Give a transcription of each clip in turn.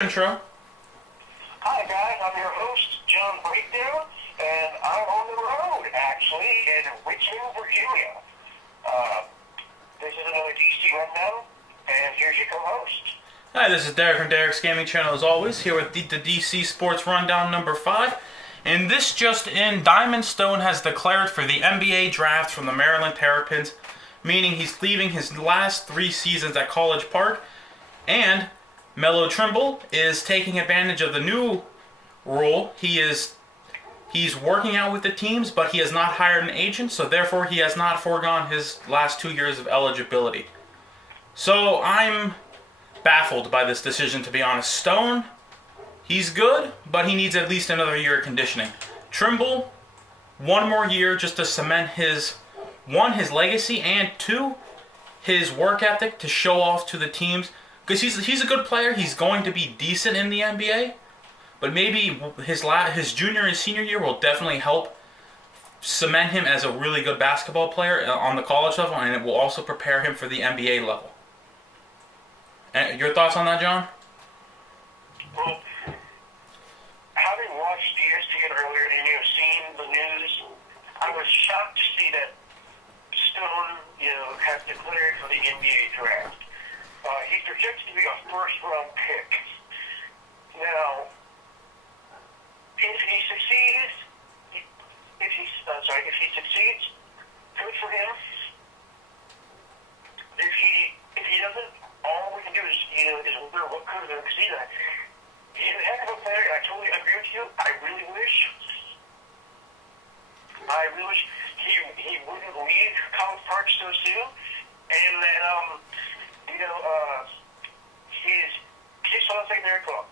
Intro. Hi guys, I'm your host, John Breakdown, and I'm on the road, actually, in Richmond, Virginia. This is another DC Rundown, and here's your co-host. Hi, this is Derek from Derek's Gaming Channel, as always, here with the DC Sports Rundown number 5. And this just in, Diamond Stone has declared for the NBA draft from the Maryland Terrapins, meaning he's leaving his last 3 seasons at College Park, and Melo Trimble is taking advantage of the new rule. He's working out with the teams, but he has not hired an agent, so therefore he has not foregone his last 2 years of eligibility. So I'm baffled by this decision, to be honest. Stone, he's good, but he needs at least another year of conditioning. Trimble, 1 more year just to cement his legacy, and 2, his work ethic to show off to the teams. Because he's a good player, he's going to be decent in the NBA, but maybe his junior and senior year will definitely help cement him as a really good basketball player on the college level, and it will also prepare him for the NBA level. And your thoughts on that, John? Well, having watched ESPN earlier and seen the news, I was shocked to see that Stone, has declared for the NBA draft. He's projected to be a first-round pick. Now, if he succeeds, good for him. If he doesn't, all we can do is wonder what could have been. Because he's a heck of a player, and I totally agree with you. I really wish he wouldn't leave College Park so soon, and that he's on the secondary club.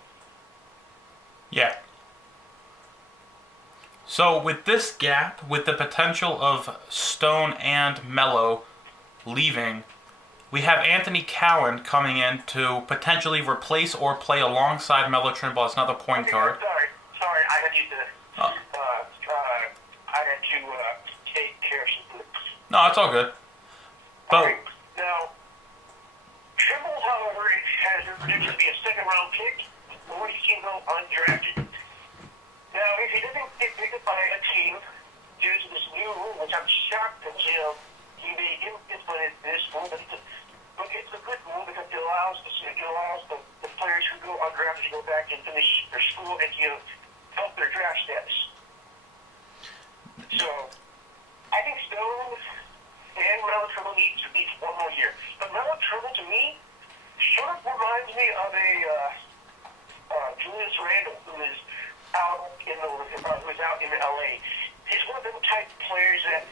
Yeah. So with this gap, with the potential of Stone and Melo leaving, we have Anthony Cowan coming in to potentially replace or play alongside Melo Trimble as another point guard. Sorry, I had to take care of some things. No, it's all good. But right. Now, Trimble, however, has been predicted to be a second-round pick, or he can go undrafted. Now, if he doesn't get picked up by a team due to this new rule, which I'm shocked that he may implement this rule, but it's a good rule because it allows the players who go undrafted to go back and finish their school and help their draft status. So, I think Stone and Melo Trimble need to be 1 more year. But Melo Trimble, to me, sort of reminds me of a Julius Randle, who is out in LA. He's one of them type players that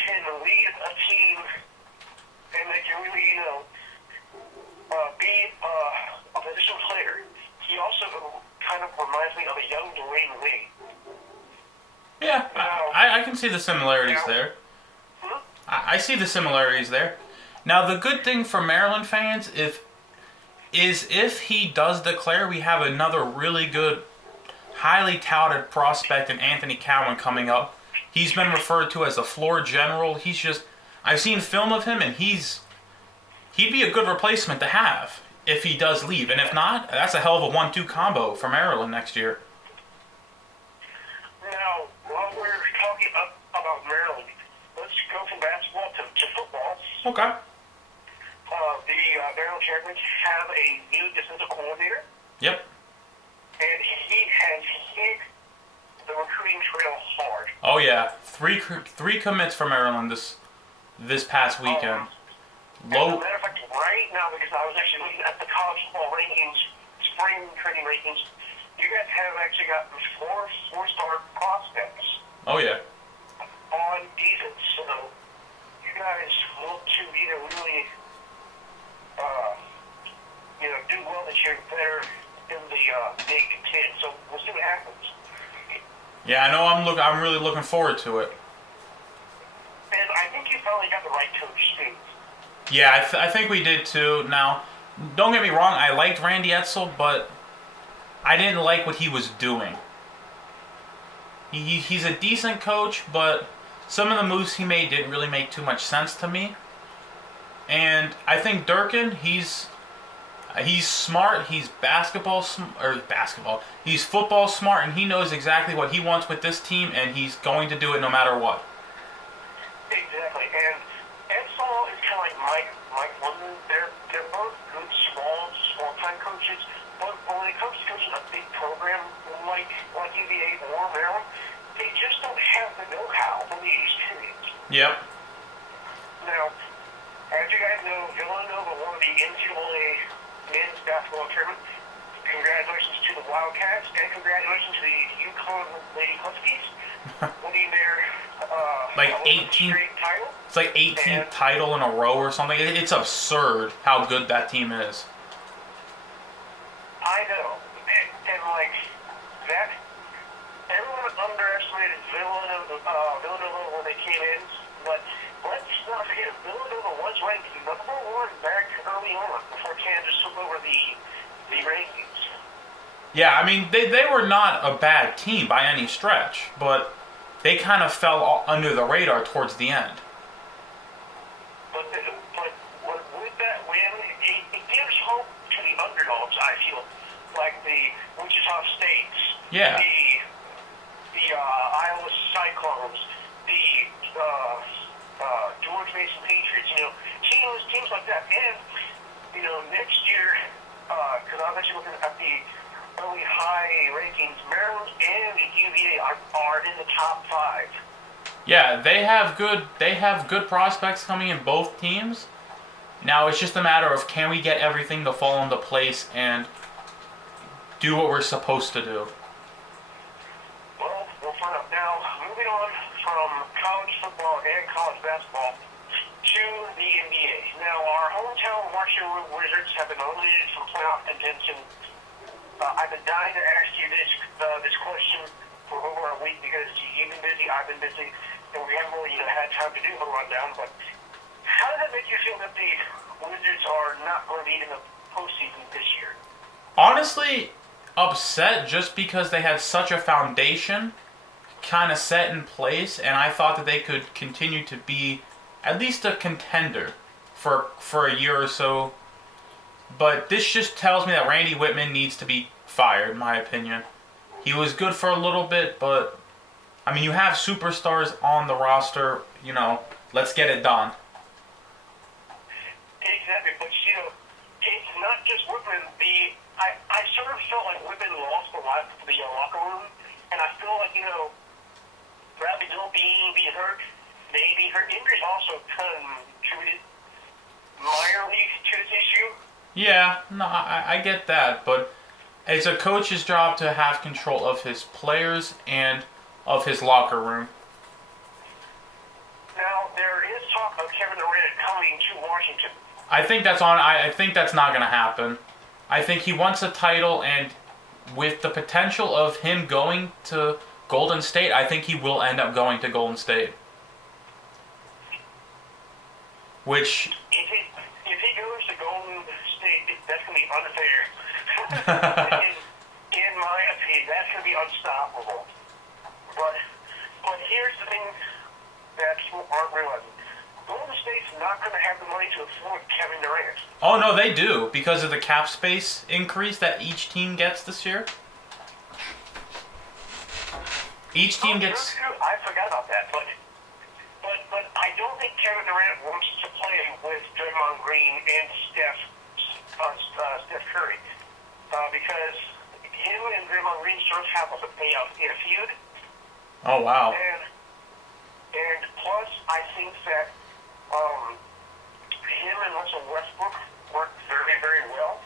can lead a team and they can really, be a position player. He also kind of reminds me of a young Dwayne Wade. yeah, I can see the similarities there. I see the similarities there. Now, the good thing for Maryland fans is if he does declare, we have another really good, highly touted prospect in Anthony Cowan coming up. He's been referred to as a floor general. I've seen film of him, and he'd be a good replacement to have if he does leave. And if not, that's a hell of a 1-2 combo for Maryland next year. Now, while we're talking about Maryland, let's go from basketball to football. Okay. The Maryland Terrapins have a new defensive coordinator. Yep. And he has hit the recruiting trail hard. Oh yeah, three commits for Maryland this past weekend. As a matter of fact, right now, because I was actually looking at the college football rankings, spring training rankings, you guys have actually got 4 4-star prospects. Oh yeah. On defense, so you guys look to either really, do well this year, better in the Big Ten. So we'll see what happens. Yeah, I know. I'm really looking forward to it. And I think you finally got the right coach too. Yeah, I think we did too. Now, don't get me wrong. I liked Randy Edsall, but I didn't like what he was doing. He's a decent coach, but some of the moves he made didn't really make too much sense to me. And I think Durkin, He's smart. He's basketball. He's football smart, and he knows exactly what he wants with this team, and he's going to do it no matter what. Exactly, and Saul is kind of like Mike London. They're both good, small-time coaches, but when it comes to coaching a big program like UVA or Maryland, they just don't have the know-how to lead these teams. Yep. Now, as you guys know, Villanova won the NCAA men's basketball tournament. Congratulations to the Wildcats, and congratulations to the UConn Lady Huskies winning their like 18 straight title. It's like 18th title in a row or something. It's absurd how good that team is. I know, and like that, everyone underestimated Villanova when they came in, but let's not forget, Villanova was ranked number 1 back early on before Kansas took over the rankings. Yeah, I mean, they were not a bad team by any stretch, but they kind of fell under the radar towards the end. But with that win, it gives hope to the underdogs, I feel. Like the Wichita States, Yeah. the Iowa Cyclones, the George Mason Patriots, teams like that. And, next year, because I'm actually looking at the really high rankings, Maryland and UVA are in the top 5. Yeah, they have good prospects coming in both teams. Now it's just a matter of, can we get everything to fall into place and do what we're supposed to do. Well, we'll find out. Now, moving on from college football and college basketball to the NBA. Now, our hometown Washington Wizards have been eliminated from playoff contention. I've been dying to ask you this question for over a week because you've been busy, I've been busy, and we haven't really had time to do a rundown. But how does it make you feel that the Wizards are not going to be in the postseason this year? Honestly, upset just because they had such a foundation kind of set in place, and I thought that they could continue to be at least a contender for a year or so. But this just tells me that Randy Whitman needs to be fired, in my opinion. He was good for a little bit, but I mean, you have superstars on the roster, let's get it done. Exactly, but it's not just Whitman. I sort of felt like Whitman lost the locker room, and I feel like, Bradley Beal being hurt, maybe her injuries also contributed minorly to this issue. Yeah, no, I get that, but it's a coach's job to have control of his players and of his locker room. Now, there is talk of Kevin Durant coming to Washington. I think that's not going to happen. I think he wants a title, and with the potential of him going to Golden State, I think he will end up going to Golden State. Which... If he goes to Golden State, that's going to be unfair. in my opinion, that's going to be unstoppable. But here's the thing that people aren't realizing. Golden State's not going to have the money to afford Kevin Durant. Oh, no, they do, because of the cap space increase that each team gets this year. Each team gets... I forgot about that, but I don't think Kevin Durant wants to play with Draymond Green and Steph Curry because him and Draymond Green sort of have a feud. Oh, wow. And plus, I think that him and Russell Westbrook work very, very well.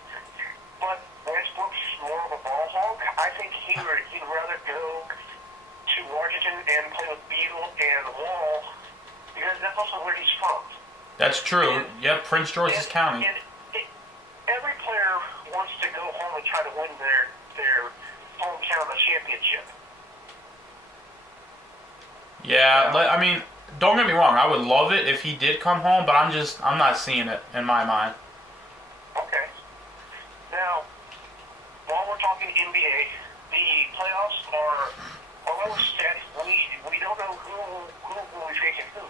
But Westbrook's more of a ball hog. I think he'd rather go to Washington and play with Beal and Wall because that's also where he's from. That's true. Yep, Prince George's County. Every player wants to go home and try to win their hometown a championship. Yeah, I mean, don't get me wrong. I would love it if he did come home, but I'm not seeing it in my mind. Okay. Now, while we're talking NBA, the playoffs are almost set. We don't know who will be facing who,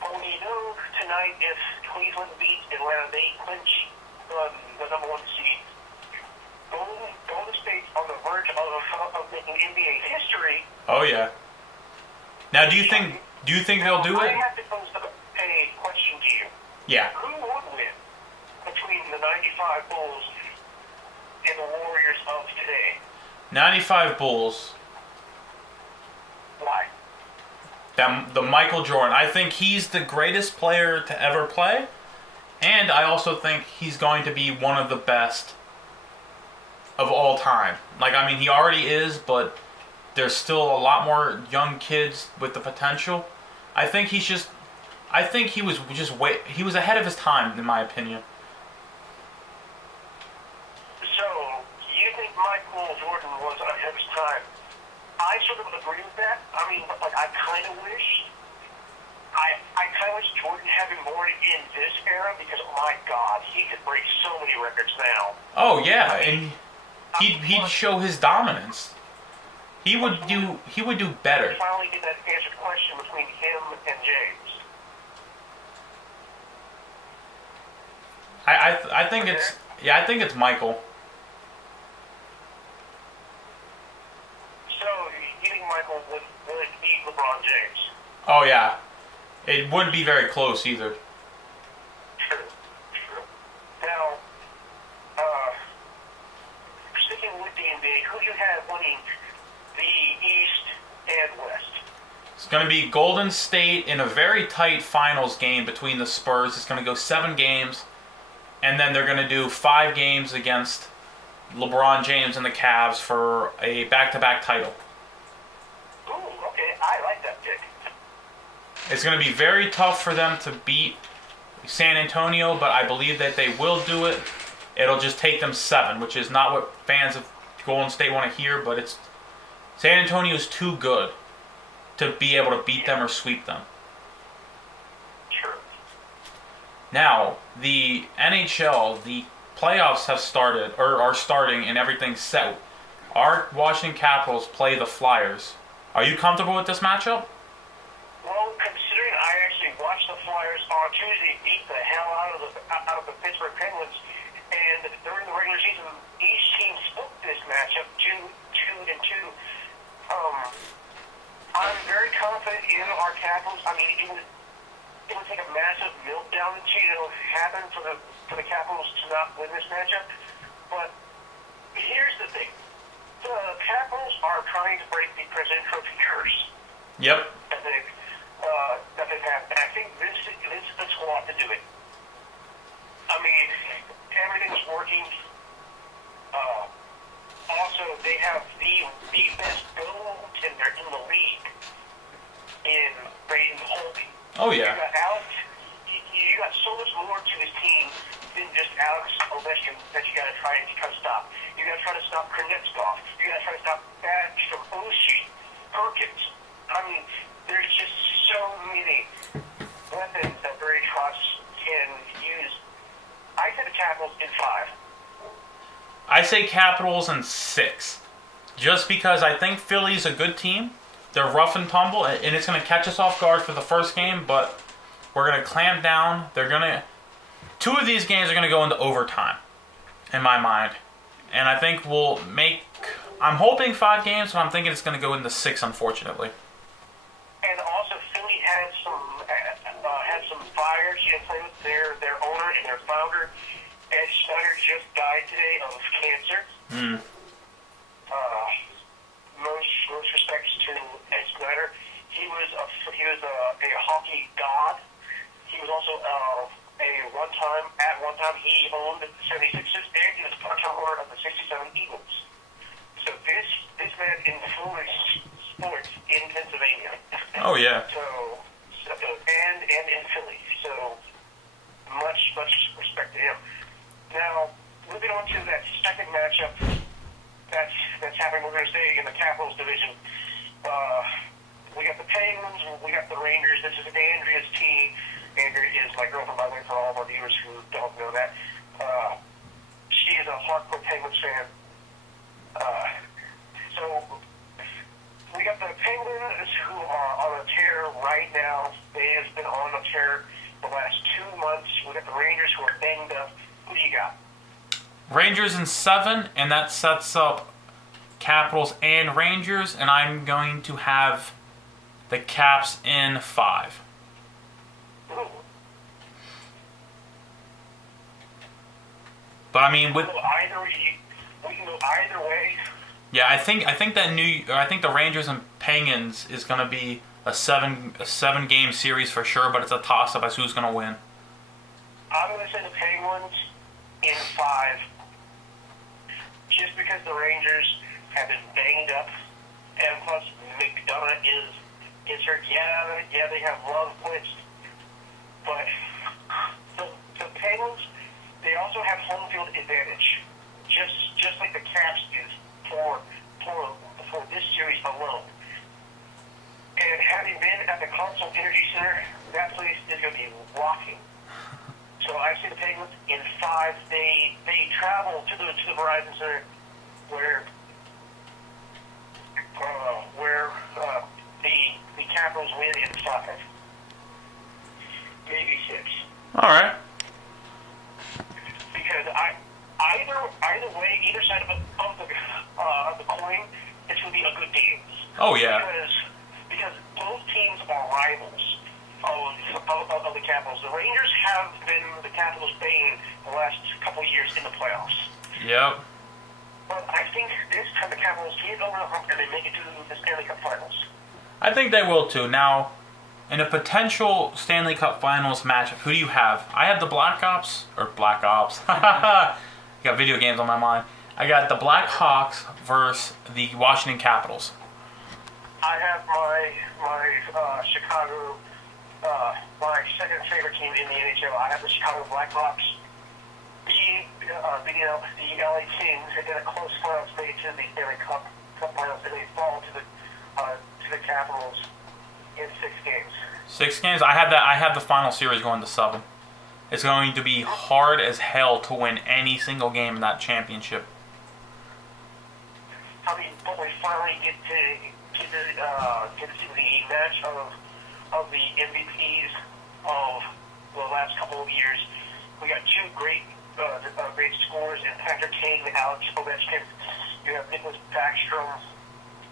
but we know tonight if Cleveland beats Atlanta, they clinch the number 1 seed. NBA history. Oh yeah. Now, do you think they'll do I it? have to pose a question to you. Yeah. Who would win between the 95 Bulls and the Warriors of today? 95 Bulls. Why? The Michael Jordan. I think he's the greatest player to ever play, and I also think he's going to be one of the best of all time. Like, I mean, he already is, but there's still a lot more young kids with the potential. I think he was ahead of his time, in my opinion. So, you think Michael Jordan was ahead of his time? I sort of agree with that. I mean, like, I kind of wish Jordan had been born in this era because, oh my God, he could break so many records now. Oh yeah, and he'd show his dominance. He would do better. Finally get that answered question between him and James. I think it's Michael. So, you think Michael would beat LeBron James? Oh yeah, it wouldn't be very close either. True. Now, sticking with the NBA, who do you have winning the East and West? It's going to be Golden State in a very tight finals game between the Spurs. It's going to go 7 games, and then they're going to do 5 games against LeBron James and the Cavs for a back-to-back title. Ooh, okay, I like that pick. It's going to be very tough for them to beat San Antonio, but I believe that they will do it. It'll just take them 7, which is not what fans of Golden State want to hear, but it's San Antonio's too good to be able to beat them or sweep them. Sure. Now, the NHL, the playoffs have started, or are starting, and everything's set. Our Washington Capitals play the Flyers. Are you comfortable with this matchup? Well, considering I actually watched the Flyers on Tuesday beat the hell out of the Pittsburgh Penguins, and during the regular season, each team split this matchup 2-2. I'm very confident in our Capitals. I mean, it would take a massive meltdown to happen for the Capitals to not win this matchup. But here's the thing: the Capitals are trying to break the President Trophy curse. Yep. That they've had. And I think this is the squad to do it. I mean, everything's working. Also, they have the best goaltender in the league in Braden Holtby. Oh yeah. You got Alex. You got so much more to this team than just Alex Ovechkin that you got to try and stop. You got to try to stop Krenetsov. You got to try to stop Backstrom, Oshie, Perkins. I mean, there's just so many weapons that Barry Trotz can use. I said the Capitals in 5. I say Capitals in 6. Just because I think Philly's a good team. They're rough and tumble, and it's going to catch us off guard for the first game, but we're going to clamp down. 2 of these games are going to go into overtime, in my mind. And I think I'm hoping 5 games, but I'm thinking it's going to go into 6, unfortunately. And also, Philly had some fire. She had played with their owner and their founder. Ed Snyder just died today of cancer. Most respects to Ed Snyder. He was a hockey god. He was also at one time he owned the 76ers, and he was part-time owner of the 67 Eagles. So this man influenced sports in Pennsylvania. Oh yeah. So and in Philly. So much respect to him. Now, moving on to that second matchup that's happening, we're going to stay in the Capitals division. We got the Penguins, we got the Rangers. This is Andrea's team. Andrea is my girlfriend, by the way, for all of our viewers who don't know that. She is a hardcore Penguins fan. So, we got the Penguins who are on a tear right now. They have been on a tear the last 2 months. We got the Rangers who are banged up. Who do you got? Rangers in 7, and that sets up Capitals, and Rangers, and I'm going to have the Caps in 5. Ooh. But I mean, with We can go either way. yeah, I think the Rangers and Penguins is going to be a 7 game series for sure, but it's a toss up as who's going to win. I'm going to say the Penguins in 5, just because the Rangers have been banged up, and plus McDonough is hurt. Yeah, they have Love blitzed, but the Penguins, they also have home field advantage, just like the Caps do for this series alone. And having been at the Consol Energy Center, that place is going to be rocking. So I see the Penguins in 5. They travel to the Verizon Center, where the Capitals win in 5, maybe 6. All right. Because either way, either side of the coin, it's going to be a good game. Oh yeah. Because both teams are rivals of the Capitals. The Rangers have been the Capitals' bane the last couple of years in the playoffs. Yep. But I think this time the Capitals get over the hump and they make it to the Stanley Cup Finals. I think they will too. Now, in a potential Stanley Cup Finals matchup, who do you have? I have the Black Ops. Got video games on my mind. I got the Blackhawks versus the Washington Capitals. I have my Chicago, my second favorite team in the NHL. I have the Chicago Blackhawks beating out the LA Kings in a close finals made to the Stanley Cup Finals, and they fall to the Capitals in 6 games. 6 games. I have the final series going to 7. It's going to be hard as hell to win any single game in that championship. I mean, but we finally get to see the match of the MVPs of the last couple of years. We got 2 great scorers in Patrick Kane and Alex Ovechkin. You have Nicholas Backstrom.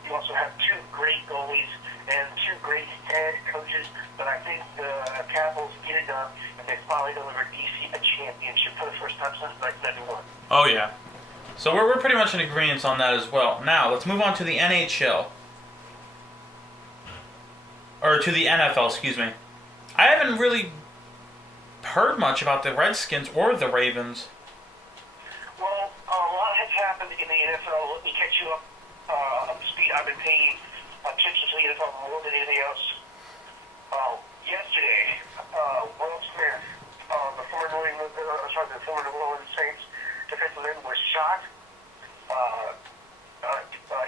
You also have 2 great goalies and 2 great head coaches. But I think the Capitals get it done, and they finally deliver DC a championship for the first time since 1991. Oh yeah. So we're pretty much in agreement on that as well. Now let's move on to the NHL. Or to the NFL, excuse me. I haven't really heard much about the Redskins or the Ravens. Well, a lot has happened in the NFL. Let me catch you up to speed. I've been paying attention to the NFL more than anything else. Yesterday, Will Smith, the former New Orleans Saints defensive end, was shot.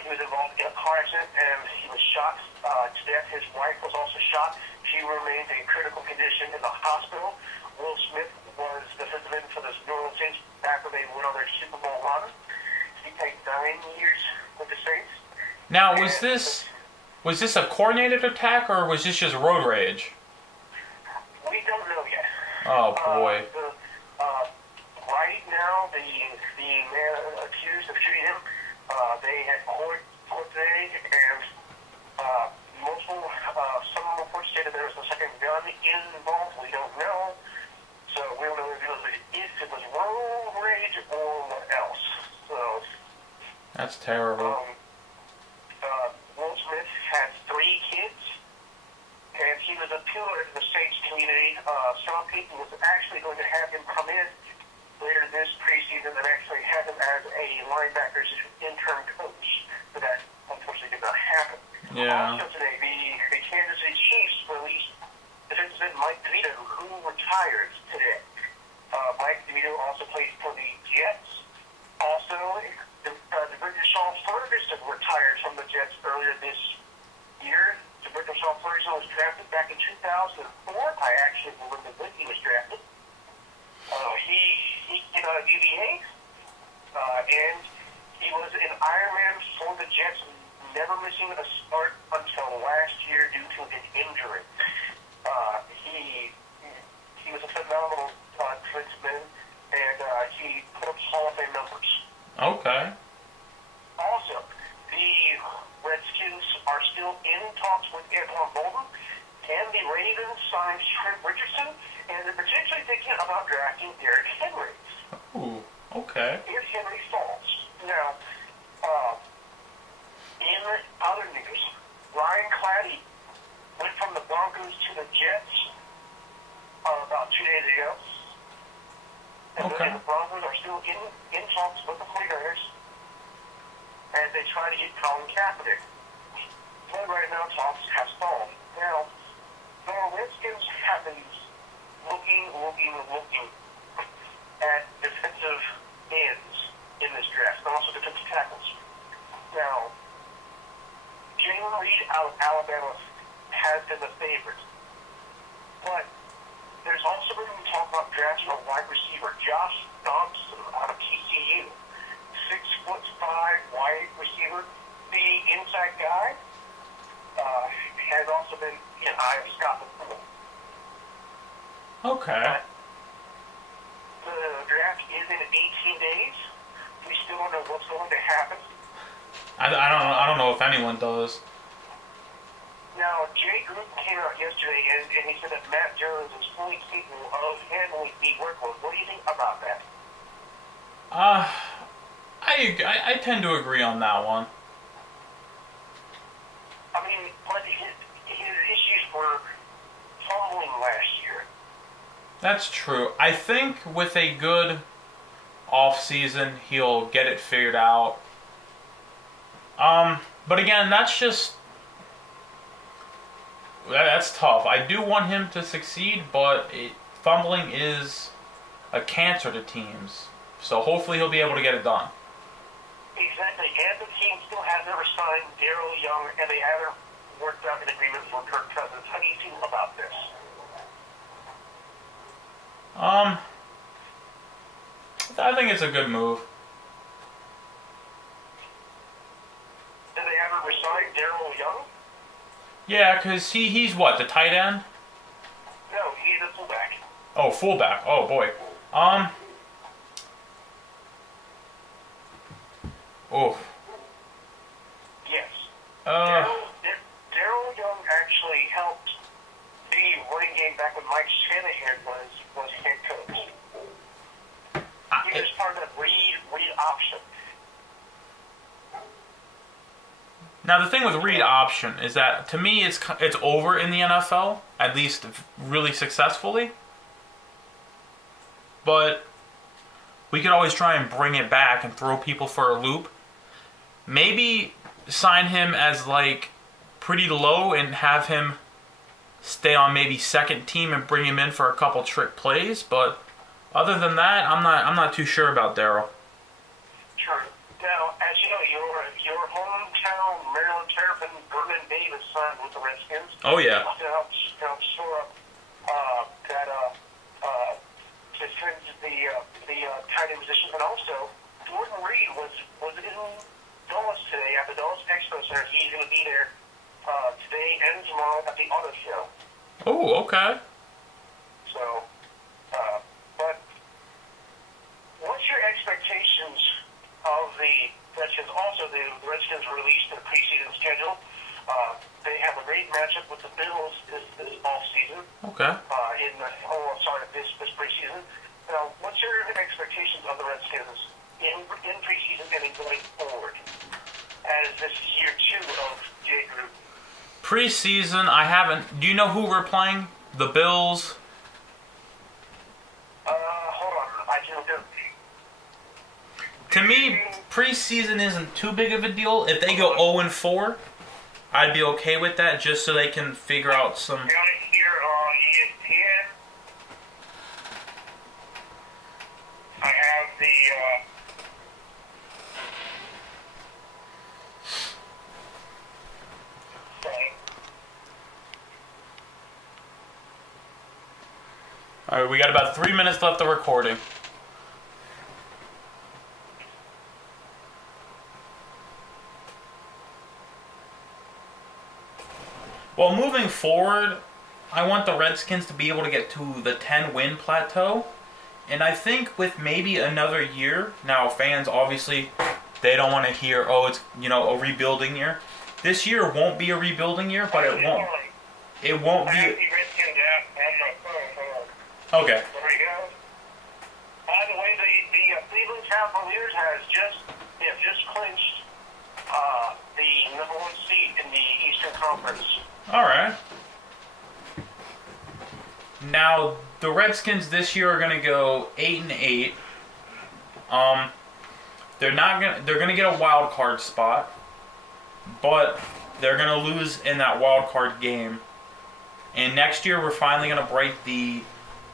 He was involved in a car accident and he was shot to death. His wife was also shot. She remains in critical condition in the hospital. Will Smith was defensive end for the New Orleans Saints after they went on their Super Bowl run. He played 9 years with the Saints. Now, was this a coordinated attack or was this just road rage? We don't know yet. Oh boy. Right now, the man accused of shooting him, they had court today, and some reports stated there was a second gun involved. We don't know, so we don't know if it was road rage or what else. So That's terrible. Will Smith had 3 kids, and he was a pillar in the Saints community. Sean Payton was actually going to have him come in later this preseason and actually have him as a linebackers interim coach, but that unfortunately did not happen. Yeah. Also today, the Kansas City Chiefs released defensive end Mike DeVito, who retired today. Mike DeVito also played for the Jets. Also, the Shaw Ferguson retired from the Jets earlier this year. The Shaw Ferguson was drafted back in 2004. I actually remember when he was drafted. He came out of UVA, and he was an Ironman for the Jets, never missing a start until last year due to an injury. He was a phenomenal defenseman, and he put up Hall of Fame numbers. Okay. Also, still in talks with Antoine Bolden, and the Ravens signed Trent Richardson, and they're potentially thinking about drafting Derrick Henry. Ooh, okay. If Henry falls. Now, in other news, Ryan Clady went from the Broncos to the Jets about 2 days ago. And the Broncos are still in talks with the 49ers as they try to get Colin Kaepernick. But right now, talks have stalled. Now, the Redskins have been looking at defensive ends in this draft, and also defensive tackles. Now, Jalen Reed out of Alabama has been the favorite. But there's also been talk about drafting a wide receiver, Josh Dobson out of TCU. 6'5" wide receiver. The inside guy has also been in eye of Scott McCool. Okay. But the draft is in 18 days. We still don't know what's going to happen. I don't know if anyone does. Now, Jay Gruden came out yesterday and he said that Matt Jones is fully capable of handling the workload. What do you think about that? I tend to agree on that one. I mean, but his issues were fumbling last year. That's true. I think with a good off-season, he'll get it figured out. But again, that's tough. I do want him to succeed, but fumbling is a cancer to teams. So hopefully he'll be able to get it done. Exactly, and the team still hasn't signed Darryl Young, and they haven't worked out an agreement for Kirk Cousins. How do you feel about this? I think it's a good move. Did they ever resign Darryl Young? Yeah, because he's what, the tight end? No, he's a fullback. Oh, fullback. Oh, boy. Oh. Yes. Darryl Young actually helped the running game back when Mike Shanahan was head coach. He was part of the read option. Now the thing with read option is that to me it's over in the NFL, at least really successfully. But we could always try and bring it back and throw people for a loop. Maybe sign him as like pretty low and have him stay on maybe second team and bring him in for a couple trick plays. But other than that, I'm not too sure about Darryl. Sure. Now, as you know, your hometown Maryland Terrapin Vernon Davis signed with the Redskins. Oh yeah. To help shore up to strengthen the tight end position, and also Jordan Reed was in Dulles today at the Dulles Expo Center. He's going to be there today and tomorrow at the auto show. Oh, okay. So, but what's your expectations of the Redskins? Also, the Redskins released their preseason schedule. They have a great matchup with the Bills this off season. Okay. This preseason. Now, what's your expectations of the Redskins in preseason and in going forward as this is year 2 of Jay Gruden? Preseason, I haven't. Do you know who we're playing? The Bills. Hold on. I can do. To me, preseason isn't too big of a deal. If they go 0-4, I'd be okay with that, just so they can figure out some. Got it here on ESPN. I have the. All right, we got about 3 minutes left of recording. Well, moving forward, I want the Redskins to be able to get to the 10-win plateau. And I think with maybe another year, now fans obviously, they don't want to hear, oh, it's, a rebuilding year. This year won't be a rebuilding year, but it won't. It won't I have be. the Redskins app on my phone. Hold on. Okay. There we go. By the way, the Cleveland Cavaliers have just clinched the number one seed in the Eastern Conference. All right. Now the Redskins this year are going to go 8-8. They're gonna get a wild card spot, but they're gonna lose in that wild card game. And next year we're finally gonna break the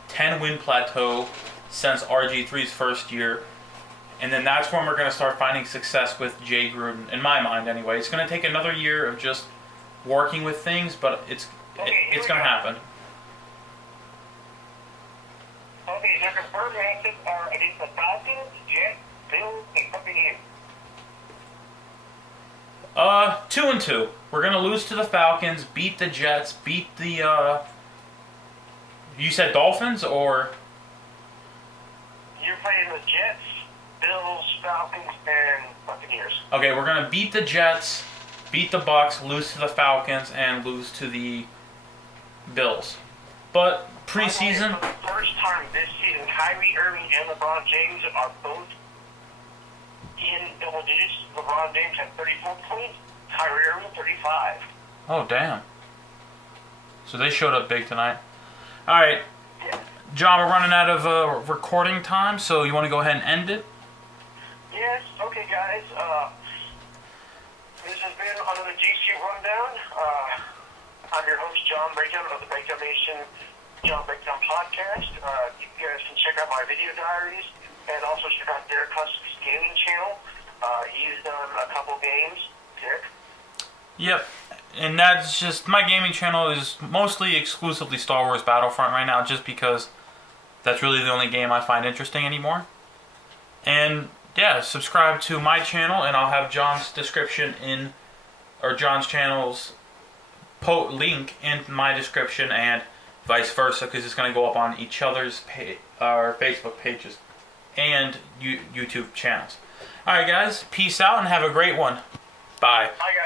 10-win plateau since RG3's first year. And then that's when we're gonna start finding success with Jay Gruden, in my mind anyway. It's gonna take another year of just working with things, but it's gonna happen. Okay, their confirmed matchups are against the Falcons, Jets, Bills, and Buccaneers. 2-2. We're gonna lose to the Falcons, beat the Jets, beat the you said Dolphins or? You're playing the Jets, Bills, Falcons, and Buccaneers. Okay, we're gonna beat the Jets, beat the Bucs, lose to the Falcons, and lose to the Bills. But preseason. For the first time this season, Kyrie Irving and LeBron James are both in double digits. LeBron James had 34 points, Kyrie Irving 35. Oh, damn. So they showed up big tonight. All right, Yeah. John, we're running out of recording time, so you want to go ahead and end it? Yes, okay, guys. This has been another GC Rundown. I'm your host, John Breakdown of the Breakdown Nation John Breakdown Podcast. You guys can check out my video diaries and also check out Derek Husk's gaming channel. He's done a couple games. Derek? Yep. And that's just, my gaming channel is mostly exclusively Star Wars Battlefront right now, just because that's really the only game I find interesting anymore. And yeah, subscribe to my channel, and I'll have John's description John's channel's link in my description, and vice versa, because it's going to go up on each other's Facebook pages and YouTube channels. Alright guys, peace out and have a great one. Bye. Bye, guys.